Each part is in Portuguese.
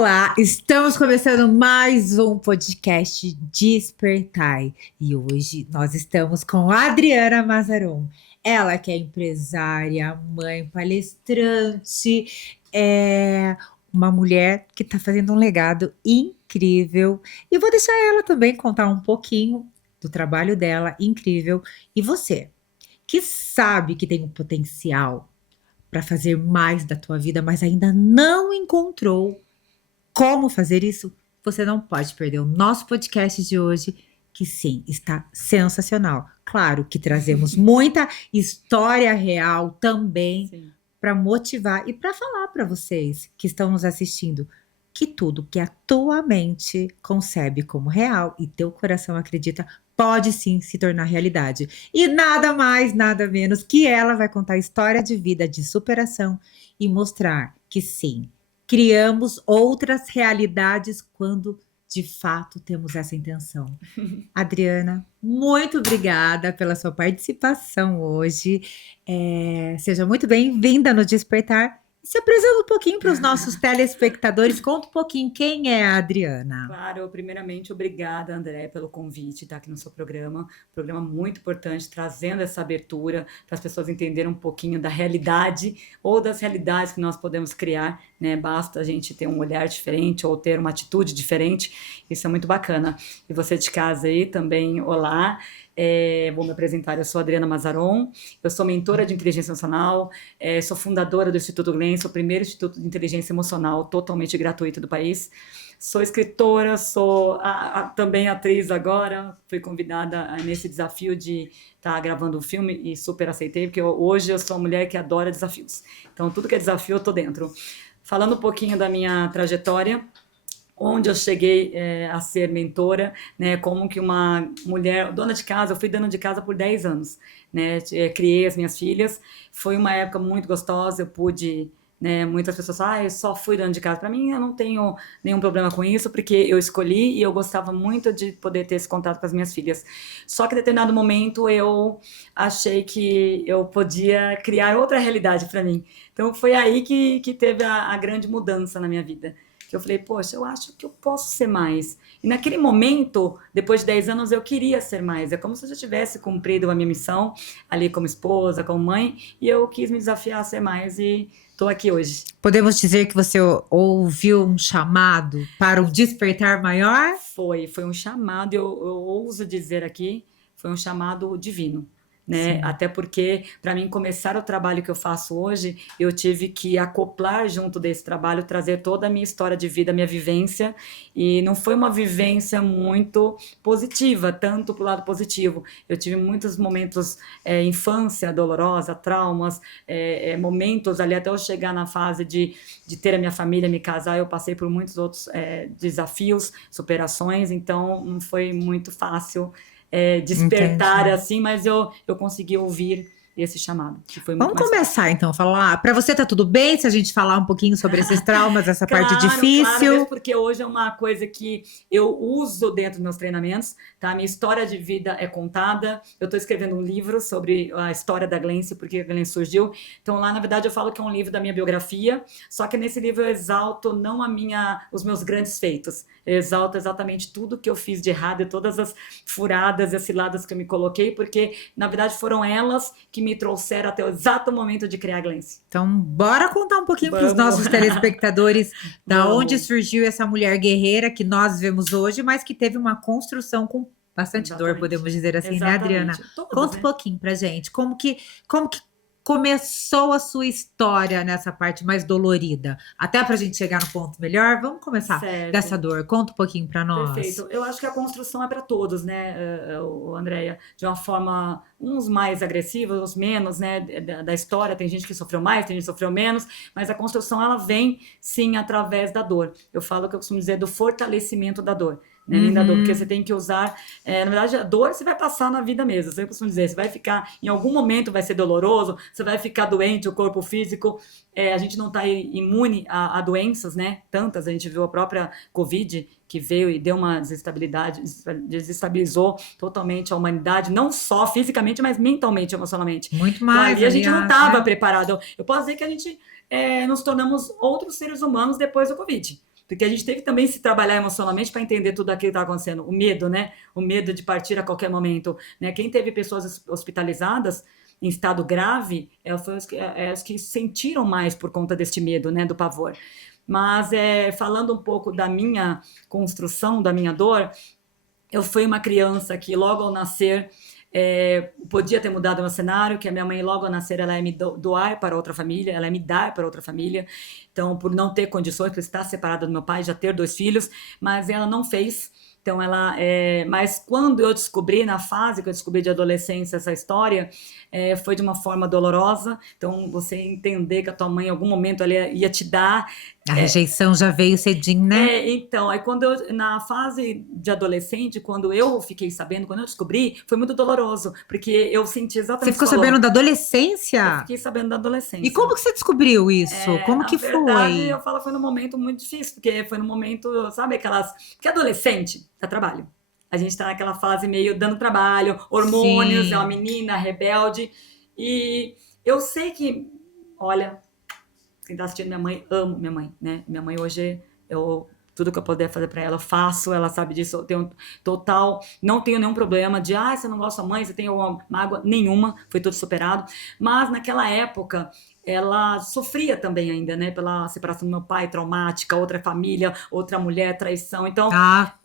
Olá, estamos começando mais um podcast Despertai e hoje nós estamos com a Adriana Mazzaron. Ela que é empresária, mãe, palestrante, é uma mulher que está fazendo um legado incrível. E eu vou deixar ela também contar um pouquinho do trabalho dela, incrível. E você, que sabe que tem um potencial para fazer mais da tua vida, mas ainda não encontrou como fazer isso, você não pode perder o nosso podcast de hoje, que sim, está sensacional. Claro que trazemos muita história real também para motivar e para falar para vocês que estão nos assistindo que tudo que a tua mente concebe como real e teu coração acredita pode sim se tornar realidade. E nada mais, nada menos que ela vai contar a história de vida de superação e mostrar que sim, criamos outras realidades quando de fato temos essa intenção. Adriana, muito obrigada pela sua participação hoje. Seja muito bem-vinda no Despertar. Se apresenta um pouquinho para os nossos telespectadores, conta um pouquinho quem é a Adriana. Claro, primeiramente, obrigada, André, pelo convite, estar aqui no seu programa muito importante, trazendo essa abertura para as pessoas entenderem um pouquinho da realidade ou das realidades que nós podemos criar, né? Basta a gente ter um olhar diferente ou ter uma atitude diferente, isso é muito bacana. E você de casa aí também, olá. Vou me apresentar, eu sou Adriana Mazzaron, eu sou mentora de inteligência emocional, sou fundadora do Instituto Glenn, sou o primeiro instituto de inteligência emocional totalmente gratuito do país, sou escritora, sou também atriz agora, fui convidada nesse desafio de estar gravando um filme e super aceitei, porque hoje eu sou uma mulher que adora desafios, então tudo que é desafio eu tô dentro. Falando um pouquinho da minha trajetória, onde eu cheguei a ser mentora, né, como que uma mulher, dona de casa, eu fui dona de casa por 10 anos, né, criei as minhas filhas, foi uma época muito gostosa, eu pude, né, muitas pessoas falam, eu só fui dona de casa, para mim eu não tenho nenhum problema com isso, porque eu escolhi e eu gostava muito de poder ter esse contato com as minhas filhas, só que em determinado momento eu achei que eu podia criar outra realidade para mim, então foi aí que teve a grande mudança na minha vida, que eu falei, poxa, eu acho que eu posso ser mais. E naquele momento, depois de 10 anos, eu queria ser mais. É como se eu já tivesse cumprido a minha missão, ali como esposa, como mãe, e eu quis me desafiar a ser mais e estou aqui hoje. Podemos dizer que você ouviu um chamado para um despertar maior? Foi um chamado, eu ouso dizer aqui, foi um chamado divino. Né? Até porque, para mim, começar o trabalho que eu faço hoje, eu tive que acoplar junto desse trabalho, trazer toda a minha história de vida, a minha vivência, e não foi uma vivência muito positiva, tanto para o lado positivo. Eu tive muitos momentos, infância dolorosa, traumas, momentos ali, até eu chegar na fase de ter a minha família, me casar, eu passei por muitos outros desafios, superações, então não foi muito fácil despertar. Entendi. Assim, mas eu consegui ouvir esse chamado, que foi muito. Vamos começar fácil. Então, falar, para você tá tudo bem se a gente falar um pouquinho sobre esses traumas, essa claro, parte difícil? Claro, mesmo porque hoje é uma coisa que eu uso dentro dos meus treinamentos, tá? Minha história de vida é contada, eu estou escrevendo um livro sobre a história da Glency, porque a Glenn surgiu, então lá, na verdade, eu falo que é um livro da minha biografia, só que nesse livro eu exalto não os meus grandes feitos, eu exalto exatamente tudo que eu fiz de errado e todas as furadas e as ciladas que eu me coloquei, porque, na verdade, foram elas que me trouxeram até o exato momento de criar a Glency. Então, bora contar um pouquinho para os nossos telespectadores da onde surgiu essa mulher guerreira que nós vemos hoje, mas que teve uma construção com bastante dor, podemos dizer assim, exatamente. Né, Adriana? Conta um pouquinho pra gente, como que começou a sua história nessa parte mais dolorida? Até pra gente chegar no ponto melhor, vamos começar dessa dor. Conta um pouquinho pra nós. Perfeito. Eu acho que a construção é para todos, né, Andréia? De uma forma, uns mais agressivos, outros menos, né, da história. Tem gente que sofreu mais, tem gente que sofreu menos, mas a construção, ela vem, sim, através da dor. Eu falo que eu costumo dizer do fortalecimento da dor. Né, da dor, porque você tem que usar, na verdade, a dor você vai passar na vida mesmo, eu costumo dizer, você vai ficar, em algum momento vai ser doloroso, você vai ficar doente, o corpo físico, a gente não está imune a doenças, né, tantas, a gente viu a própria Covid, que veio e deu uma desestabilidade, desestabilizou totalmente a humanidade, não só fisicamente, mas mentalmente, emocionalmente. Muito mais, então, ali a gente não estava preparado, eu posso dizer que a gente nos tornamos outros seres humanos depois do Covid. Porque a gente teve que também se trabalhar emocionalmente para entender tudo aquilo que está acontecendo. O medo, né? O medo de partir a qualquer momento, né? Quem teve pessoas hospitalizadas em estado grave, foi os que sentiram mais por conta deste medo, né? Do pavor. Mas falando um pouco da minha construção, da minha dor, eu fui uma criança que logo ao nascer podia ter mudado o meu cenário, que a minha mãe logo ao nascer ela ia me doar para outra família, ela ia me dar para outra família, então por não ter condições, por estar separada do meu pai, já ter 2 filhos, mas ela não fez. Então mas quando eu descobri, na fase que eu descobri de adolescência essa história, foi de uma forma dolorosa. Então você entender que a tua mãe em algum momento ela ia te dar. A rejeição já veio cedinho, né? Então, aí na fase de adolescente, quando eu fiquei sabendo, quando eu descobri, foi muito doloroso, porque eu senti exatamente. Você ficou sabendo da adolescência? Eu fiquei sabendo da adolescência. E como que você descobriu isso? Como que foi? Na verdade, eu falo, foi num momento muito difícil, porque foi num momento, sabe, que adolescente dá trabalho. A gente tá naquela fase meio dando trabalho, hormônios, Sim. É uma menina rebelde. E eu sei que, olha, quem tá assistindo minha mãe, amo minha mãe, né? Minha mãe hoje, tudo que eu puder fazer para ela, eu faço, ela sabe disso, eu tenho total, não tenho nenhum problema de, você não gosta da sua mãe, você tem alguma mágoa? Nenhuma, foi tudo superado. Mas naquela época, ela sofria também ainda, né? Pela separação do meu pai, traumática, outra família, outra mulher, traição. Então,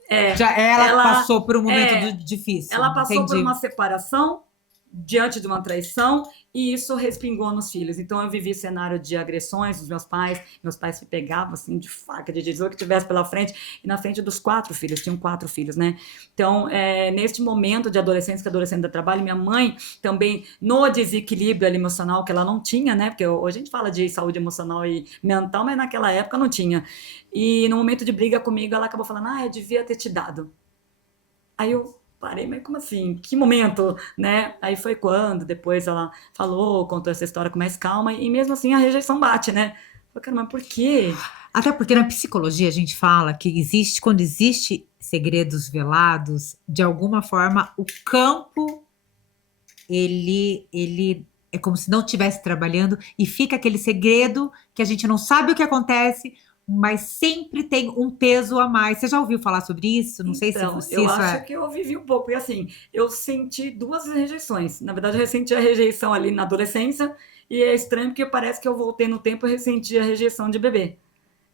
ela passou por um momento difícil. Ela passou por uma separação, diante de uma traição, e isso respingou nos filhos. Então eu vivi cenário de agressões dos meus pais se pegavam assim de faca, de dizer o que tivesse pela frente, e na frente dos 4 filhos, tinham 4 filhos, né? Então, neste momento de adolescência, que adolescente dá trabalho, minha mãe também, no desequilíbrio emocional que ela não tinha, né? Porque hoje a gente fala de saúde emocional e mental, mas naquela época não tinha. E no momento de briga comigo, ela acabou falando, eu devia ter te dado. Aí eu parei, mas como assim? Que momento, né? Aí foi quando depois ela contou essa história com mais calma, e mesmo assim a rejeição bate, né? Eu falei, cara, mas por quê? Até porque na psicologia a gente fala que quando existe segredos velados, de alguma forma o campo ele é como se não estivesse trabalhando e fica aquele segredo que a gente não sabe o que acontece, mas sempre tem um peso a mais. Você já ouviu falar sobre isso? Não sei se eu isso acho que eu vivi um pouco, porque assim, eu senti 2 rejeições. Na verdade, eu ressenti a rejeição ali na adolescência, e é estranho porque parece que eu voltei no tempo e ressenti a rejeição de bebê.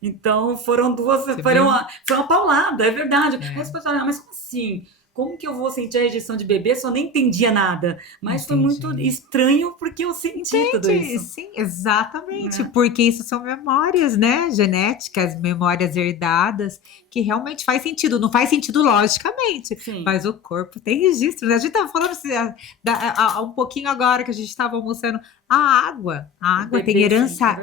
Então, foram 2, foi uma paulada, é verdade. Mas você pode falar, mas como assim? Como que eu vou sentir a rejeição de bebê se eu nem entendia nada? Mas foi muito estranho porque eu senti tudo isso. Sim, exatamente. Porque isso são memórias, né? Genéticas, memórias herdadas, que realmente faz sentido. Não faz sentido logicamente, mas o corpo tem registros. A gente estava falando há um pouquinho agora que a gente estava almoçando. A água bebê, tem herança,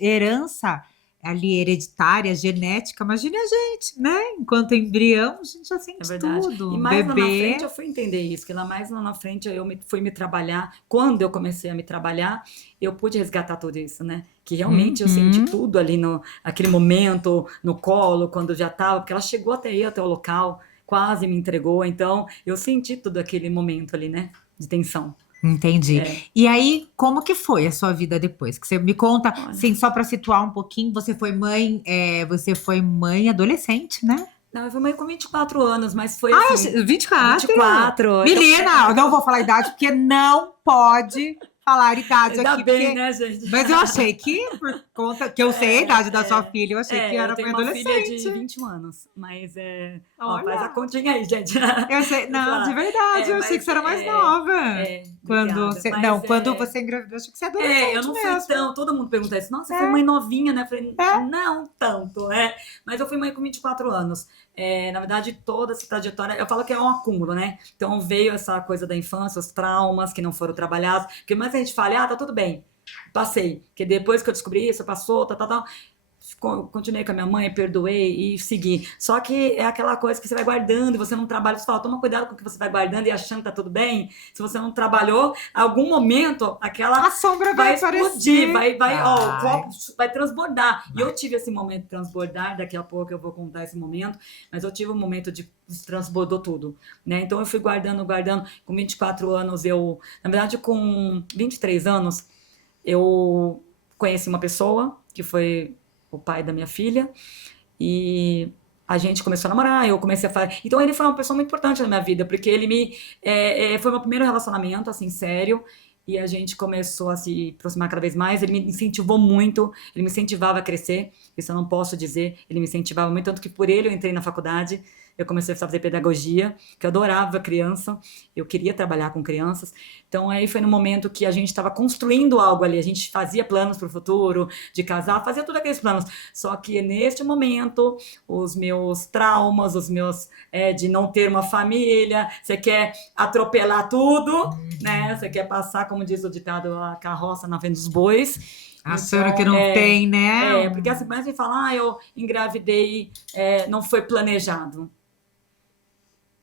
herança ali hereditária, genética. Imagine a gente, né? Enquanto embrião, a gente já sente tudo. E mais lá na frente eu fui entender isso, que mais lá na frente eu fui me trabalhar. Quando eu comecei a me trabalhar, eu pude resgatar tudo isso, né? Que realmente eu senti tudo ali naquele momento, no colo, quando já estava, porque ela chegou até o local, quase me entregou. Então eu senti tudo aquele momento ali, né? De tensão. Entendi. E aí, como que foi a sua vida depois? Que você me conta, assim, só para situar um pouquinho, você foi mãe adolescente, né? Não, eu fui mãe com 24 anos, mas foi assim... 24? 24. Menina, eu não vou falar a idade, porque não pode falar idade Ainda aqui. bem, né, gente? Mas eu achei que, por conta que eu sei a idade da sua filha, eu achei que era mãe adolescente. Eu tenho uma filha de 21 anos, mas faz a continha aí, gente. Eu sei, não, de verdade, eu achei que você era mais nova. Quando você engravidou, eu achei que você é adolescente. Eu não fui tão. Todo mundo pergunta isso. Nossa, você foi mãe novinha, né? Eu falei, não tanto, né? Mas eu fui mãe com 24 anos. Na verdade, toda essa trajetória, eu falo que é um acúmulo, né? Então veio essa coisa da infância, os traumas que não foram trabalhados. Porque mais a gente fala, tá tudo bem, passei. Porque depois que eu descobri isso, passou, tal. Continuei com a minha mãe, perdoei e segui. Só que é aquela coisa que você vai guardando e você não trabalha. Você fala, toma cuidado com o que você vai guardando e achando que tá tudo bem. Se você não trabalhou, algum momento a sombra vai explodir, o copo vai transbordar. E eu tive esse momento de transbordar, daqui a pouco eu vou contar esse momento, mas eu tive um momento de transbordou tudo, né? Então eu fui guardando, com 24 anos, na verdade com 23 anos, eu conheci uma pessoa que foi o pai da minha filha, E a gente começou a namorar, eu comecei a fazer. Então ele foi uma pessoa muito importante na minha vida, porque ele foi meu primeiro relacionamento, assim, sério. E a gente começou a se aproximar cada vez mais. Ele me incentivou muito, ele me incentivava a crescer. Isso eu não posso dizer. Ele me incentivava muito, tanto que por ele eu entrei na faculdade. Eu comecei a fazer pedagogia, que eu adorava criança, eu queria trabalhar com crianças. Então, aí foi no momento que a gente estava construindo algo ali, a gente fazia planos para o futuro, de casar, fazia todos aqueles planos. Só que neste momento, os meus traumas, de não ter uma família, você quer atropelar tudo, né? Você quer passar, como diz o ditado, a carroça na frente dos bois. Achando que não tem, né? Porque assim, mas me fala, eu engravidei, não foi planejado.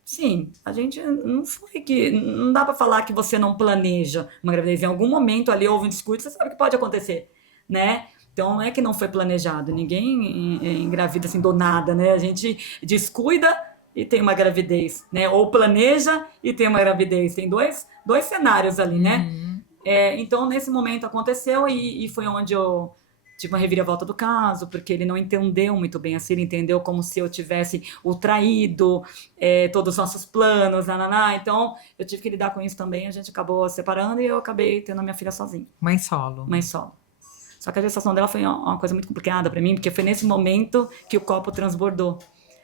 Sim, a gente não foi que. Não dá para falar que você não planeja uma gravidez. Em algum momento ali houve um descuido, você sabe que pode acontecer, né? Então não é que não foi planejado. Ninguém engravida assim do nada, né? A gente descuida e tem uma gravidez, né? Ou planeja e tem uma gravidez. Tem dois cenários ali, né? Então nesse momento aconteceu e foi onde eu tive uma reviravolta do caso, porque ele não entendeu muito bem assim, ele entendeu como se eu tivesse o traído, todos os nossos planos, nananá. Então, eu tive que lidar com isso também, a gente acabou se separando e eu acabei tendo a minha filha sozinha. Mãe solo. Mãe solo. Só que a gestação dela foi uma coisa muito complicada para mim, porque foi nesse momento que o copo transbordou,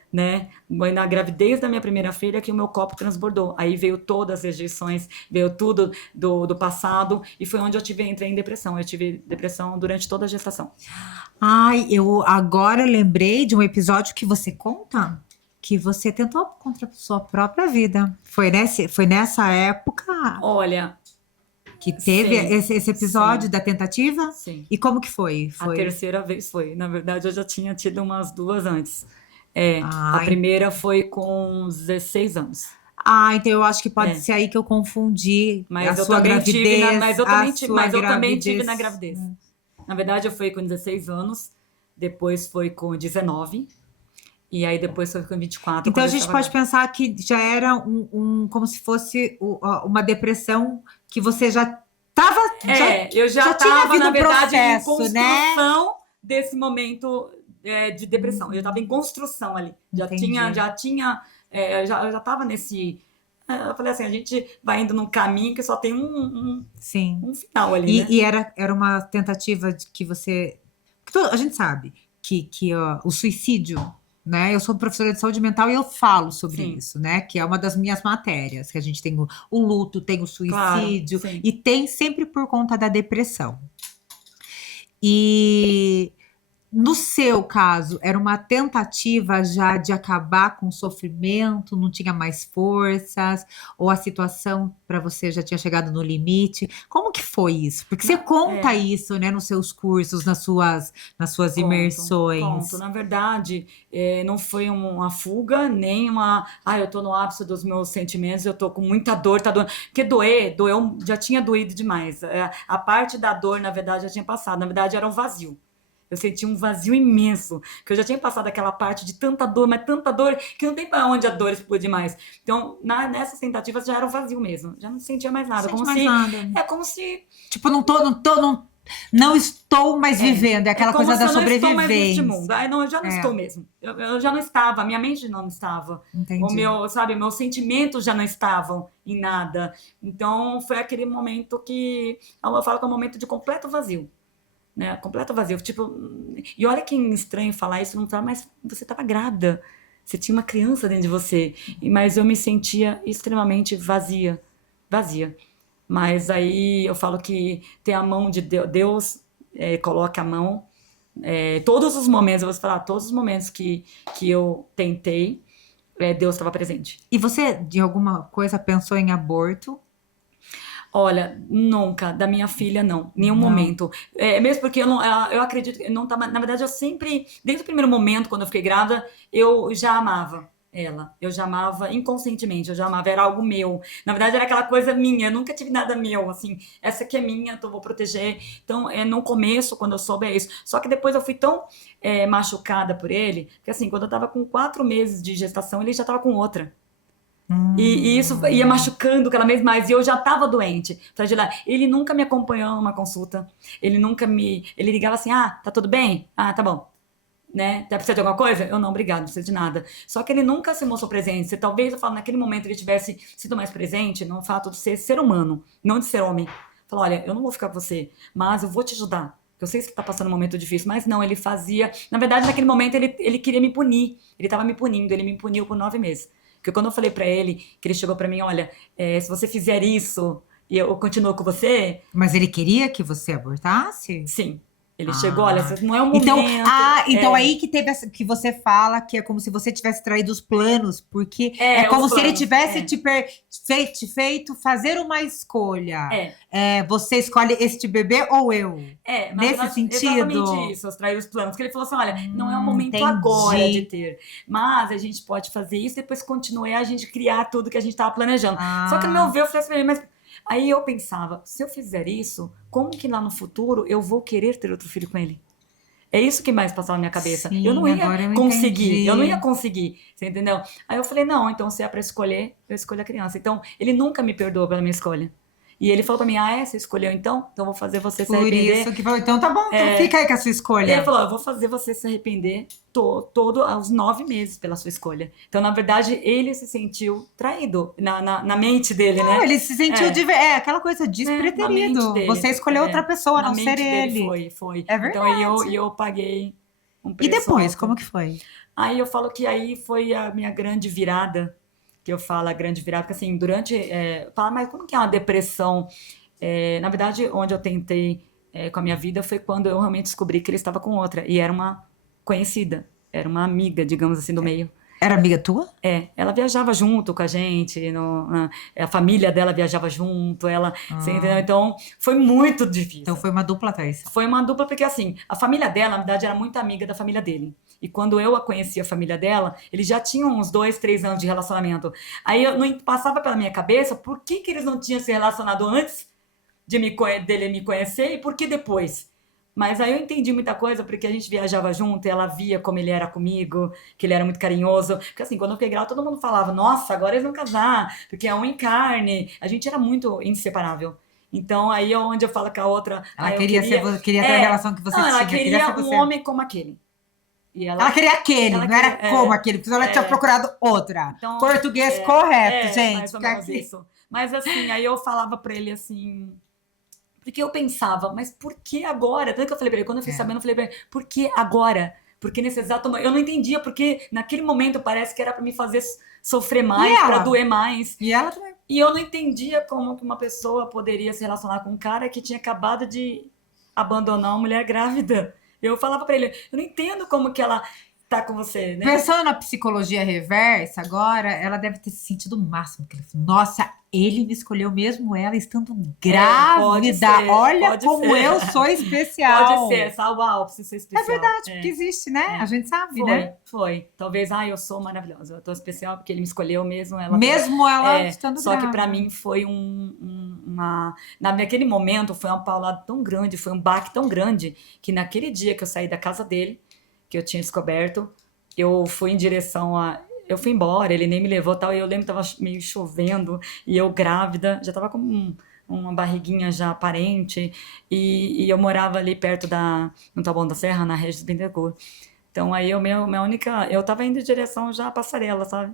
né? Na gravidez da minha primeira filha que o meu copo transbordou. Aí veio todas as rejeições, veio tudo do passado e foi onde entrei em depressão. Eu tive depressão durante toda a gestação. Ai, eu agora lembrei de um episódio que você conta que você tentou contra a sua própria vida. Foi nessa época Olha, que teve sim, esse episódio sim, da tentativa? sim. E como que foi? A terceira vez foi. Na verdade, eu já tinha tido umas duas antes. A Ai, primeira foi com 16 anos. então eu acho que pode É. ser aí que eu confundi a Mas eu sua também tive gravidez, mas eu a também tive, sua mas eu também gravidez. tive na gravidez. Na verdade, eu fui com 16 anos, depois foi com 19, e aí depois foi com 24. Então quando a eu gente estava pode grávida. pensar que já era como se fosse uma depressão que você já estava, Eu já já tinha estava, havido na um verdade, em processo, né? construção desse momento de depressão. Eu já estava em construção ali. Entendi. Eu já estava nesse. Eu falei assim, a gente vai indo num caminho que só tem Sim. um final ali, né? E era uma tentativa de que você. A gente sabe que o suicídio, né? Eu sou professora de saúde mental e eu falo sobre Sim. isso, né? Que é uma das minhas matérias, que a gente tem o luto, tem o suicídio, Claro, sim. e tem sempre por conta da depressão. E no seu caso, era uma tentativa já de acabar com o sofrimento, não tinha mais forças, ou a situação para você já tinha chegado no limite? Como que foi isso? Porque você conta isso, né, nos seus cursos, nas suas imersões. Conto. Na verdade, não foi uma fuga, nem eu tô no ápice dos meus sentimentos, eu tô com muita dor, tá doendo. Porque doeu, já tinha doído demais. A parte da dor, na verdade, já tinha passado. Na verdade, era um vazio. Eu senti um vazio imenso, que eu já tinha passado aquela parte de tanta dor, mas tanta dor, que não tem para onde a dor explodir mais. Então, nessas tentativas já era um vazio mesmo, já não sentia mais nada. É como se... Tipo, não estou mais vivendo, é aquela coisa da sobrevivência. Eu não estou mais neste mundo. Eu já não estou mesmo. Eu já não estava, minha mente não estava. Entendi. Meus sentimentos já não estavam em nada. Então, foi aquele momento que eu falo que é um momento de completo vazio. Né, completo vazio, tipo, e olha que estranho falar isso, não fala, mas você estava grávida, você tinha uma criança dentro de você, mas eu me sentia extremamente vazia, mas aí eu falo que tem a mão de Deus, coloca a mão, todos os momentos, eu vou falar, todos os momentos que eu tentei, Deus estava presente. E você, de alguma coisa, pensou em aborto? Olha, nunca, da minha filha não, nenhum momento. Mesmo porque eu acredito que não tava. Na verdade, eu sempre, desde o primeiro momento, quando eu fiquei grávida, eu já amava ela. Eu já amava inconscientemente, eu já amava, era algo meu. Na verdade, era aquela coisa minha, eu nunca tive nada meu, assim, essa aqui é minha, então eu vou proteger. Então, no começo, quando eu soube, é isso. Só que depois eu fui tão machucada por ele, que assim, quando eu tava com 4 meses de gestação, ele já tava com outra. E isso ia machucando cada vez mais. E eu já estava doente. Ele nunca me acompanhou numa consulta. Ele ligava assim, tá tudo bem? Tá bom. né? Tá precisando de alguma coisa? Eu não, obrigado, não precisa de nada. Só que ele nunca se mostrou presente. Se talvez, eu falo, naquele momento ele tivesse sido mais presente no fato de ser humano, não de ser homem. Falou, olha, eu não vou ficar com você, mas eu vou te ajudar. Eu sei que você tá passando um momento difícil, mas não, ele fazia... Na verdade, naquele momento, ele queria me punir. Ele tava me punindo, ele me puniu por 9 meses. Porque quando eu falei pra ele, que ele chegou pra mim, olha, se você fizer isso e eu continuo com você, Mas ele queria que você abortasse? sim. Ele chegou, olha, Ah. não é o momento. Então aí que teve que você fala que é como se você tivesse traído os planos, porque é Os como se ele planos, tivesse te feito fazer uma escolha. Você escolhe este bebê ou eu? Nesse sentido? Exatamente isso, trair os planos. Porque ele falou assim, olha, não é o momento agora de ter. Mas a gente pode fazer isso e depois continuar a gente criar tudo que a gente estava planejando. Só que no meu ver, eu falei assim, mas... Aí eu pensava, se eu fizer isso, como que lá no futuro eu vou querer ter outro filho com ele? É isso que mais passava na minha cabeça. Sim, eu não ia conseguir, entendi. eu não ia conseguir, você entendeu? Aí eu falei, não, então se é pra escolher, eu escolho a criança. Então, ele nunca me perdoou pela minha escolha. E ele falou pra mim, você escolheu então? Então eu vou fazer você se arrepender. Por isso que falou, então tá bom, então fica aí com a sua escolha. Ele falou, eu vou fazer você se arrepender todo aos 9 meses pela sua escolha. Então, na verdade, ele se sentiu traído na mente dele, né? Ele se sentiu aquela coisa despreterido. Você escolheu outra pessoa, não ser ele. Foi. É verdade. Então, aí eu paguei um preço E depois, alto. como que foi? Aí eu falo que aí foi a minha grande virada, que eu falo a grande virada, porque assim, fala, mas como que é uma depressão? Na verdade, onde eu tentei com a minha vida foi quando eu realmente descobri que ele estava com outra, e era uma conhecida, era uma amiga, digamos assim, do meio. Era amiga tua? Ela viajava junto com a gente, a família dela viajava junto, você entendeu? Então, foi muito difícil. Então foi uma dupla traição. Foi uma dupla porque, assim, a família dela, na verdade, era muito amiga da família dele. E quando eu a conheci, a família dela, eles já tinham uns 2, 3 anos de relacionamento. Aí eu não passava pela minha cabeça por que eles não tinham se relacionado antes dele me conhecer e por que depois. Mas aí eu entendi muita coisa, porque a gente viajava junto e ela via como ele era comigo, que ele era muito carinhoso. Porque assim, quando eu fiquei grávida, todo mundo falava, nossa, agora eles vão casar, porque é um em carne. A gente era muito inseparável. Então aí é onde eu falo que a outra... Ela queria ter a relação que você tinha. Ela queria um homem como aquele. E ela queria aquele, não era como aquele, porque ela tinha procurado outra. Então, português correto, gente. Mais ou menos isso. Mas assim, aí eu falava pra ele assim... Porque eu pensava, mas por que agora? Tanto que eu falei pra ele, quando eu fiquei sabendo, eu falei pra ele, por que agora? Porque nesse exato momento, eu não entendia, porque naquele momento parece que era pra me fazer sofrer mais, pra doer mais. E ela também. E eu não entendia como que uma pessoa poderia se relacionar com um cara que tinha acabado de abandonar uma mulher grávida. Eu falava pra ele, eu não entendo como que ela tá com você, né? Pensando na psicologia reversa agora, ela deve ter se sentido o máximo. Nossa, ele me escolheu mesmo ela estando grávida. Olha como eu sou especial. Pode ser, uau, preciso ser especial. É verdade, porque existe, né? A gente sabe, né? Foi. Talvez, eu sou maravilhosa. Eu tô especial porque ele me escolheu mesmo. Mesmo ela estando só grávida. Que pra mim foi naquele momento foi uma paulada tão grande, foi um baque tão grande, que naquele dia que eu saí da casa dele, que eu tinha descoberto, eu fui em direção a... Eu fui embora, ele nem me levou tal, e eu lembro que tava meio chovendo, e eu grávida, já tava com uma barriguinha já aparente, e eu morava ali perto no Taboão da Serra, na Regis Bittencourt. Então aí eu tava indo em direção já à passarela, sabe?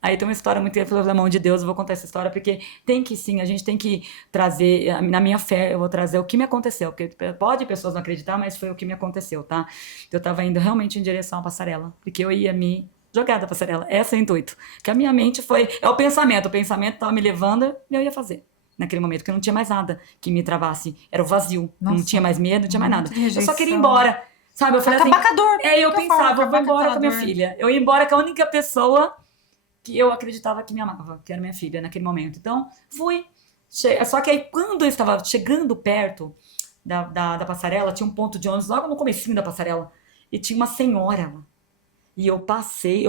Aí tem uma história muito pela mão de Deus, eu vou contar essa história, porque a gente tem que trazer, na minha fé, eu vou trazer o que me aconteceu, porque pode pessoas não acreditar, mas foi o que me aconteceu, tá? Eu tava indo realmente em direção à passarela, porque eu ia me jogar da passarela, esse é o intuito. Que a minha mente o pensamento tava me levando e eu ia fazer. Naquele momento, porque não tinha mais nada que me travasse, era o vazio, não tinha mais medo, não tinha mais nada. Eu só queria ir embora, sabe? Eu falei assim, eu pensava, eu vou embora com a minha filha, eu ia embora com a única pessoa que eu acreditava que me amava, que era minha filha naquele momento. Então, fui. Só que aí, quando eu estava chegando perto da passarela, tinha um ponto de ônibus logo no comecinho da passarela, e tinha uma senhora lá. E eu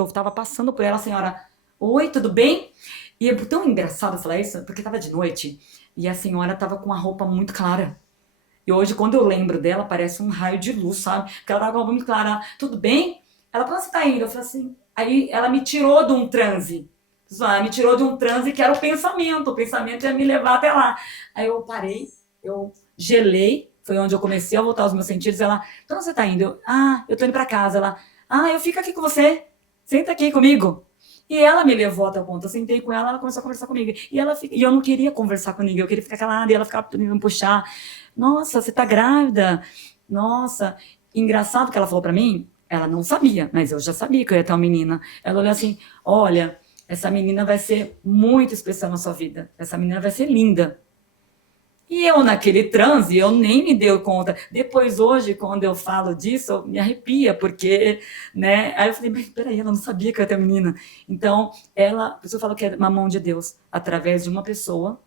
estava passando por ela, a senhora, oi, tudo bem? E é tão engraçado falar isso, porque estava de noite, e a senhora estava com uma roupa muito clara. E hoje, quando eu lembro dela, parece um raio de luz, sabe? Porque ela estava com uma roupa muito clara. Tudo bem? Ela falou, você tá indo? Eu falei assim... Aí ela me tirou de um transe. Ela me tirou de um transe que era o pensamento. O pensamento ia me levar até lá. Aí eu parei, eu gelei, foi onde eu comecei a voltar aos meus sentidos. Ela, então você tá indo? Eu tô indo pra casa. Ela, eu fico aqui com você, senta aqui comigo. E ela me levou até o ponto, eu sentei com ela, ela começou a conversar comigo. E eu não queria conversar com ninguém, eu queria ficar calada, e ela ficava tentando puxar. Nossa, você tá grávida? Nossa. Engraçado que ela falou pra mim, ela não sabia, mas eu já sabia que eu ia ter uma menina. Ela olhou assim, olha, essa menina vai ser muito especial na sua vida. Essa menina vai ser linda. E eu, naquele transe, eu nem me dei conta. Depois, hoje, quando eu falo disso, me arrepia, porque, né? Aí eu falei, mas peraí, ela não sabia que eu ia ter menina. Então, a pessoa fala que é uma mão de Deus. Através de uma pessoa,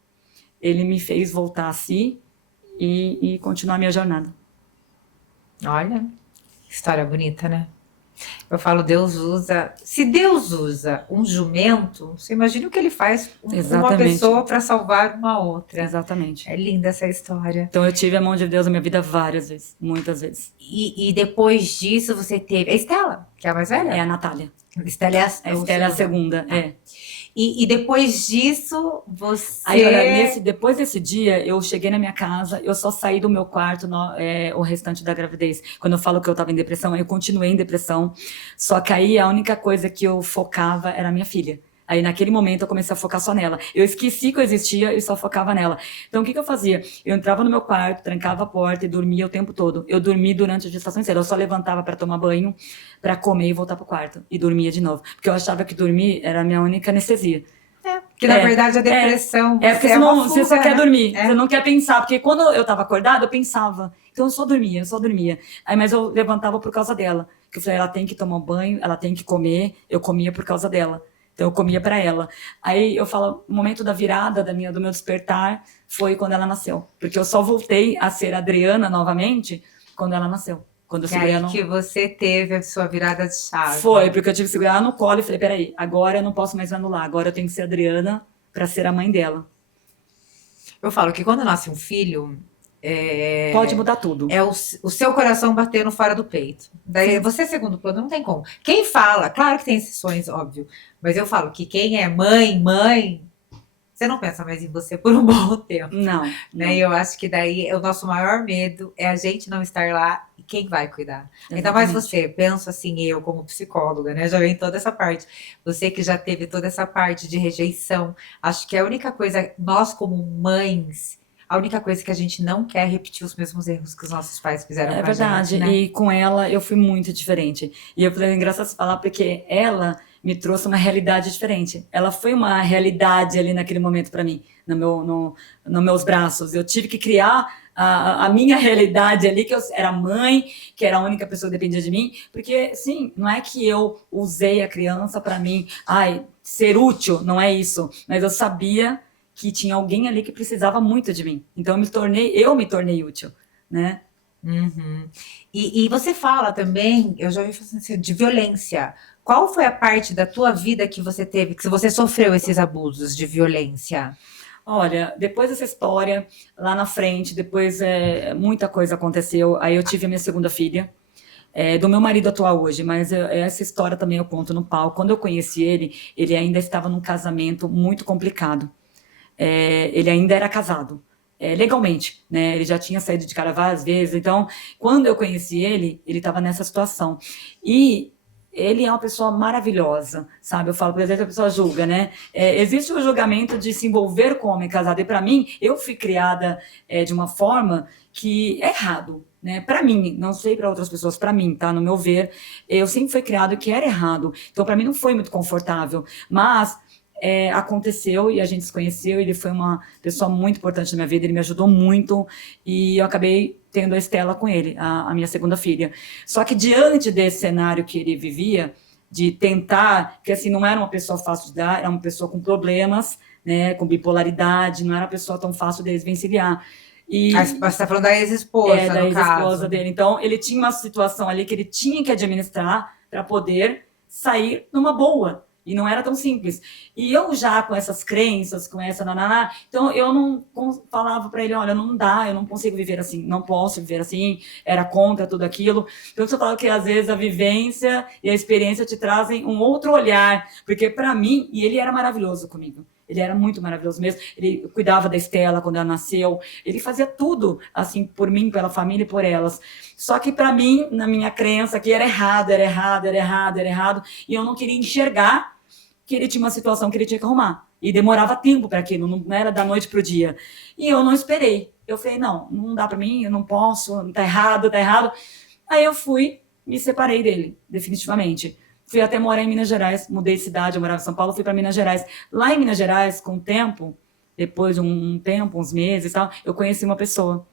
ele me fez voltar a si e continuar a minha jornada. Olha, história bonita, né? Eu falo, Deus usa. Se Deus usa um jumento, você imagina o que ele faz com uma Exatamente. pessoa para salvar uma outra. Exatamente. É linda essa história. Então, eu tive a mão de Deus na minha vida várias vezes, muitas vezes. E depois disso você teve. A Estela, que é a mais velha? É a Natália. Estela é A Estela é a segunda, é. E depois disso, você. Aí, olha, depois desse dia, eu cheguei na minha casa, eu só saí do meu quarto o restante da gravidez. Quando eu falo que eu tava em depressão, eu continuei em depressão. Só que aí a única coisa que eu focava era a minha filha. Aí, naquele momento, eu comecei a focar só nela. Eu esqueci que eu existia e só focava nela. Então, o que eu fazia? Eu entrava no meu quarto, trancava a porta e dormia o tempo todo. Eu dormi durante a gestação inteira. Eu só levantava para tomar banho, para comer e voltar pro quarto. E dormia de novo. Porque eu achava que dormir era a minha única anestesia. Porque, na verdade, a depressão... porque você só quer dormir. Você não quer pensar. Porque quando eu tava acordada, eu pensava. Então, eu só dormia. Aí, mas eu levantava por causa dela. Porque eu falei, ela tem que tomar banho, ela tem que comer. Eu comia por causa dela. Então, eu comia para ela. Aí, eu falo, o momento da virada do meu despertar foi quando ela nasceu. Porque eu só voltei a ser Adriana novamente quando ela nasceu. Quando eu segurei ela que você teve a sua virada de chave. Foi, porque eu tive que segurar ela no colo e falei, peraí, agora eu não posso mais anular. Agora eu tenho que ser Adriana para ser a mãe dela. Eu falo que quando nasce um filho... Pode mudar tudo. É o seu coração batendo fora do peito. Daí você, segundo plano, não tem como. Quem fala, claro que tem exceções, óbvio, mas eu falo que quem é mãe, você não pensa mais em você por um bom tempo. Não. Né? E eu acho que daí o nosso maior medo é a gente não estar lá e quem vai cuidar. Exatamente. Ainda mais você, penso assim, eu como psicóloga, né? Já vem toda essa parte. Você que já teve toda essa parte de rejeição. Acho que a única coisa, nós como mães, a única coisa que a gente não quer é repetir os mesmos erros que os nossos pais fizeram com a gente. É verdade, né? E com ela eu fui muito diferente. E eu falei, é engraçado você falar, porque ela me trouxe uma realidade diferente. Ela foi uma realidade ali naquele momento para mim, nos meus braços. Eu tive que criar a minha realidade ali, que eu era mãe, que era a única pessoa que dependia de mim. Porque, sim, não é que eu usei a criança para mim, ser útil, não é isso. Mas eu sabia que tinha alguém ali que precisava muito de mim. Então eu me tornei útil, né? Uhum. E você fala também, eu já ouvi falar assim, de violência. Qual foi a parte da tua vida que você teve, que você sofreu esses abusos de violência? Olha, depois dessa história, lá na frente, depois muita coisa aconteceu. Aí eu tive a minha segunda filha, do meu marido atual hoje, mas essa história também eu conto no palco. Quando eu conheci ele ainda estava num casamento muito complicado. Ele ainda era casado, legalmente, né? Ele já tinha saído de casa várias vezes. Então, quando eu conheci ele estava nessa situação. E ele é uma pessoa maravilhosa, sabe? Eu falo, por exemplo, a pessoa julga, né? Existe o julgamento de se envolver com homem casado. E para mim, eu fui criada de uma forma que é errado, né? Para mim, não sei para outras pessoas, para mim, tá? No meu ver, eu sempre fui criado que era errado. Então, para mim, não foi muito confortável. Mas aconteceu e a gente se conheceu. Ele foi uma pessoa muito importante na minha vida, ele me ajudou muito e eu acabei tendo a Estela com ele, a minha segunda filha. Só que diante desse cenário que ele vivia, de tentar, que assim, não era uma pessoa fácil de dar, era uma pessoa com problemas, né, com bipolaridade, não era uma pessoa tão fácil de desvencilhar. Você está falando da ex-esposa, da ex-esposa dele. Então, ele tinha uma situação ali que ele tinha que administrar para poder sair numa boa. E não era tão simples. E eu já com essas crenças, com essa nananá, então eu não falava para ele, olha, não dá, eu não consigo viver assim, não posso viver assim, era contra tudo aquilo. Então eu falo que às vezes a vivência e a experiência te trazem um outro olhar, porque para mim, e ele era maravilhoso comigo, Ele era muito maravilhoso mesmo. Ele cuidava da Estela quando ela nasceu. Ele fazia tudo, assim, por mim, pela família e por elas. Só que para mim, na minha crença, que era errado, era errado, era errado, era errado. E eu não queria enxergar que ele tinha uma situação que ele tinha que arrumar. E demorava tempo para aquilo, não era da noite pro dia. E eu não esperei. Eu falei, não dá para mim, eu não posso, tá errado, tá errado. Aí eu fui, me separei dele, definitivamente. Fui até morar em Minas Gerais, mudei de cidade, eu morava em São Paulo, fui para Minas Gerais. Lá em Minas Gerais, com o tempo, depois de um tempo, uns meses e tal, eu conheci uma pessoa.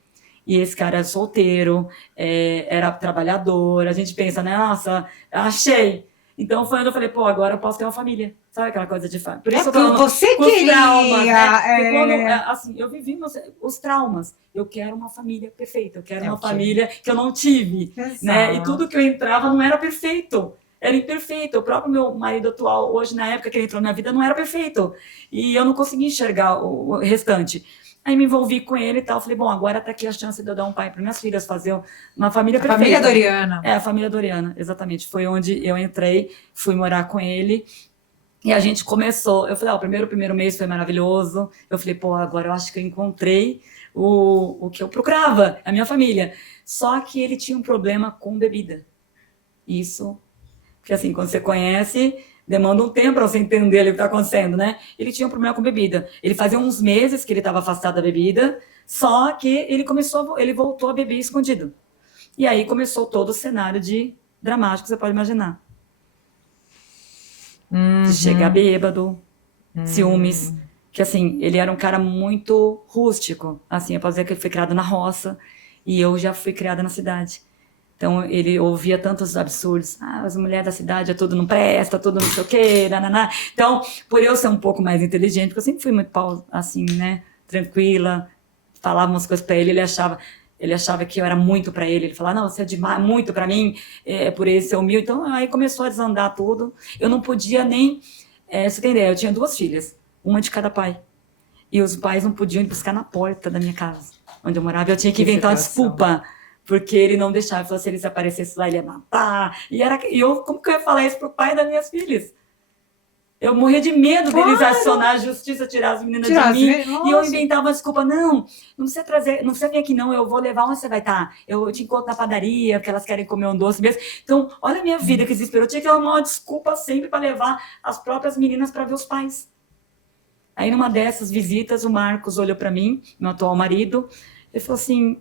E esse cara era solteiro, era trabalhador. A gente pensa, né? Nossa, achei. Então foi onde eu falei, pô, agora eu posso ter uma família. Sabe aquela coisa de família? Por isso É eu tô porque falando você com os queria. traumas, né? Porque quando, É... assim, eu vivi os traumas. Eu quero uma família perfeita. Eu quero uma ok. família que eu não tive, né? E tudo Exato. que eu entrava não era perfeito. Era imperfeito. O próprio meu marido atual, hoje, na época que ele entrou na minha vida, não era perfeito. E eu não conseguia enxergar o restante. Aí me envolvi com ele e tal. Falei, bom, agora tá aqui a chance de eu dar um pai para minhas filhas, fazer uma família A perfeita. família Doriana. É, a família Doriana, exatamente. Foi onde eu entrei, fui morar com ele. E a gente começou. Eu falei, o primeiro mês foi maravilhoso. Eu falei, pô, agora eu acho que eu encontrei o que eu procurava, a minha família. Só que ele tinha um problema com bebida. Isso, porque assim, quando você conhece, demanda um tempo para você entender o que está acontecendo, né? Ele tinha um problema com bebida. Ele fazia uns meses que ele estava afastado da bebida, só que ele voltou a beber escondido. E aí começou todo o cenário de dramático que você pode imaginar. De chegar bêbado, ciúmes. Que assim, ele era um cara muito rústico. Assim, eu posso dizer que ele foi criado na roça e eu já fui criada na cidade. Então ele ouvia tantos absurdos. As mulheres da cidade é tudo não presta, tudo não sei o quê, nananá. Então, por eu ser um pouco mais inteligente, porque eu sempre fui muito assim, né, tranquila, falava umas coisas para ele, ele achava que eu era muito para ele. Ele falava, não, você é demais, muito para mim, por ele ser humilde. Então, aí começou a desandar tudo. Eu não podia nem... você tem ideia, eu tinha 2 filhas, uma de cada pai. E os pais não podiam ir buscar na porta da minha casa, onde eu morava. Eu tinha que inventar uma desculpa, porque ele não deixava. Ele falou, se ele se aparecesse lá, ele ia matar. E eu, como que eu ia falar isso pro pai das minhas filhas? Eu morria de medo deles acionar a justiça, tirar as meninas de mim. E eu inventava uma desculpa. Não precisa trazer, não precisa vir aqui não, eu vou levar onde você vai estar. Eu te encontro na padaria, porque elas querem comer um doce mesmo. Então, olha a minha vida que desespero. Eu tinha que arrumar uma desculpa sempre para levar as próprias meninas para ver os pais. Aí, numa dessas visitas, o Marcos olhou para mim, meu atual marido, e falou assim,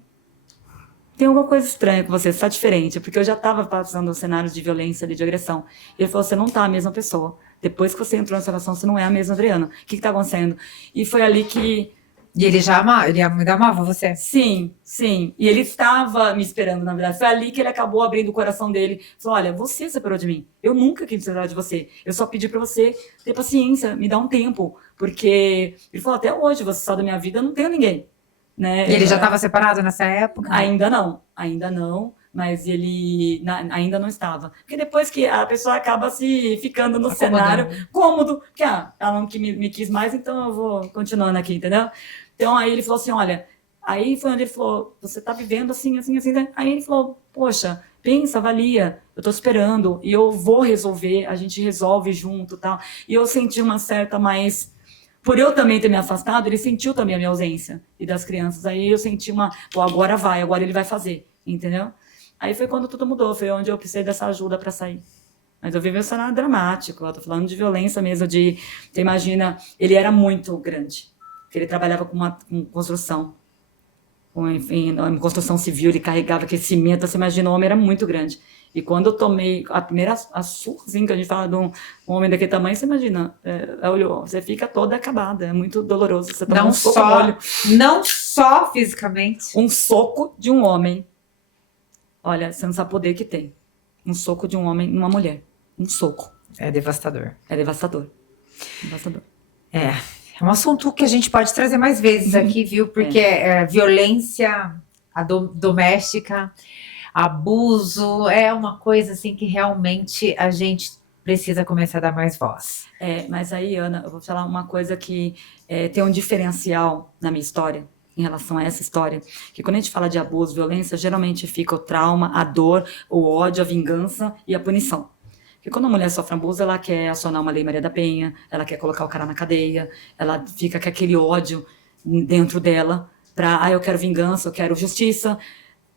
tem alguma coisa estranha com você está diferente, porque eu já estava passando cenários de violência, de agressão. E ele falou, você não está a mesma pessoa. Depois que você entrou nessa relação, você não é a mesma Adriana. O que está acontecendo? E foi ali que... E ele ainda amava você? Sim. E ele estava me esperando, na verdade. Foi ali que ele acabou abrindo o coração dele. Falou, olha, você separou de mim. Eu nunca quis separar de você. Eu só pedi para você ter paciência, me dar um tempo. Porque ele falou, até hoje, você saiu da minha vida, eu não tenho ninguém. Né? E ele já estava separado nessa época? Ainda não. Mas ele ainda não estava. Porque depois que a pessoa acaba se ficando no cenário cômodo, que ela não me quis mais, então eu vou continuando aqui, entendeu? Então aí ele falou assim, olha, aí foi onde ele falou, você tá vivendo assim, né? Aí ele falou, poxa, pensa, avalia, eu tô esperando e eu vou resolver, a gente resolve junto, tal. E eu senti uma certa mais... Por eu também ter me afastado, ele sentiu também a minha ausência e das crianças. Aí eu senti pô, agora ele vai fazer, entendeu? Aí foi quando tudo mudou, foi onde eu precisei dessa ajuda para sair. Mas eu vivi um cenário dramático, eu tô falando de violência mesmo, você imagina, ele era muito grande, porque ele trabalhava com construção, enfim, construção civil, ele carregava aquele cimento, você imagina, o homem era muito grande. E quando eu tomei a primeira surra, assim, que a gente fala de um homem daquele tamanho, você imagina, você fica toda acabada, é muito doloroso. Você toma um soco no olho. Não só fisicamente. Um soco de um homem. Olha, você não sabe o poder que tem. Um soco de um homem numa mulher. Um soco. É devastador. É devastador. É um assunto que a gente pode trazer mais vezes aqui, viu? Porque violência doméstica, abuso, é uma coisa assim que realmente a gente precisa começar a dar mais voz. Mas aí, Ana, eu vou falar uma coisa que tem um diferencial na minha história, em relação a essa história, que quando a gente fala de abuso, violência, geralmente fica o trauma, a dor, o ódio, a vingança e a punição. Porque quando a mulher sofre abuso, ela quer acionar uma lei Maria da Penha, ela quer colocar o cara na cadeia, ela fica com aquele ódio dentro dela eu quero vingança, eu quero justiça.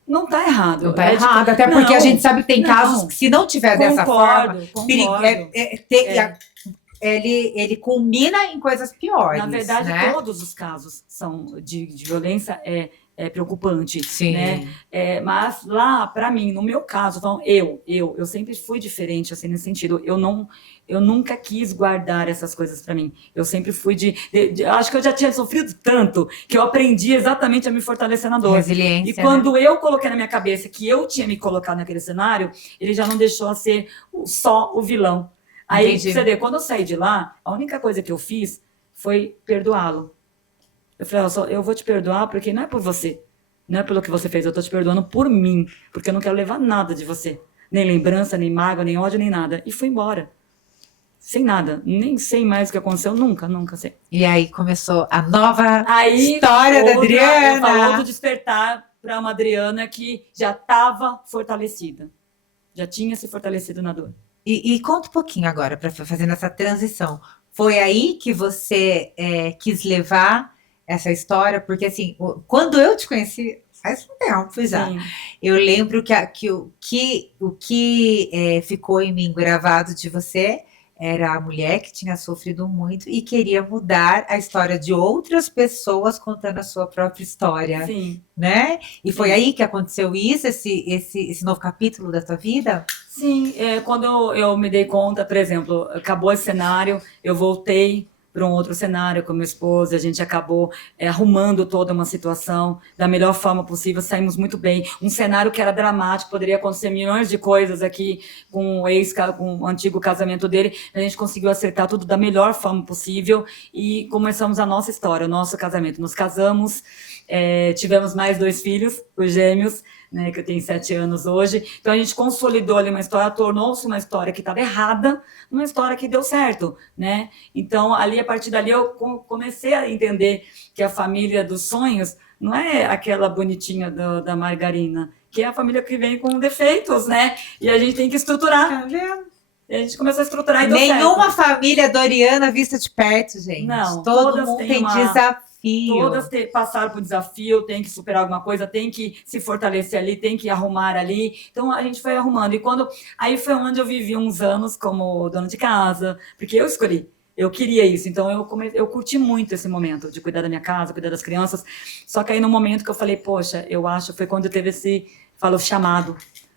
Não tá errado. Não tá errado, até porque a gente sabe que tem casos que se não tiver dessa forma, concordo. ele culmina em coisas piores. Na verdade, né? todos os casos são de violência é preocupante, Sim. né? Mas lá, para mim, no meu caso, eu sempre fui diferente, assim, nesse sentido. Eu nunca quis guardar essas coisas para mim. Eu sempre fui acho que eu já tinha sofrido tanto que eu aprendi exatamente a me fortalecer na dor. Resiliência, e quando eu coloquei na minha cabeça que eu tinha me colocado naquele cenário, ele já não deixou a ser só o vilão. Aí, Entendi. você vê, quando eu saí de lá, a única coisa que eu fiz foi perdoá-lo. Eu falei, eu vou te perdoar porque não é por você, não é pelo que você fez, eu tô te perdoando por mim, porque eu não quero levar nada de você. Nem lembrança, nem mágoa, nem ódio, nem nada. E fui embora. Sem nada. Nem sei mais o que aconteceu, nunca sei. E aí começou a nova história da Adriana. Outro despertar para uma Adriana que já estava fortalecida. Já tinha se fortalecido na dor. E conta um pouquinho agora, para fazendo essa transição. Foi aí que você quis levar essa história? Porque, assim, quando eu te conheci, faz um tempo já, Sim. eu lembro que o que ficou em mim gravado de você era a mulher que tinha sofrido muito e queria mudar a história de outras pessoas contando a sua própria história. Sim. Né? E foi aí que aconteceu isso, esse novo capítulo da tua vida? Sim, quando eu me dei conta, por exemplo, acabou esse cenário, eu voltei para um outro cenário com minha esposa, a gente acabou arrumando toda uma situação da melhor forma possível, saímos muito bem. Um cenário que era dramático, poderia acontecer milhões de coisas aqui com o antigo casamento dele, a gente conseguiu acertar tudo da melhor forma possível e começamos a nossa história, o nosso casamento. Nos casamos, tivemos mais 2 filhos, os gêmeos, né, que eu tenho 7 anos hoje. Então a gente consolidou ali uma história, tornou-se uma história que estava errada, uma história que deu certo, né? Então ali, a partir dali, eu comecei a entender que a família dos sonhos não é aquela bonitinha da margarina, que é a família que vem com defeitos, né? E a gente tem que estruturar. Tá vendo? E a gente começou a estruturar e deu Nenhuma certo. família doriana vista de perto, gente. Não, todo mundo tem desafio. Todas passaram por desafio, tem que superar alguma coisa, tem que se fortalecer ali, tem que arrumar ali. Então a gente foi arrumando. Aí foi onde eu vivi uns anos como dona de casa, porque eu escolhi. Eu queria isso, então eu curti muito esse momento de cuidar da minha casa, cuidar das crianças. Só que aí no momento que eu falei, poxa, eu acho, foi quando teve chamado.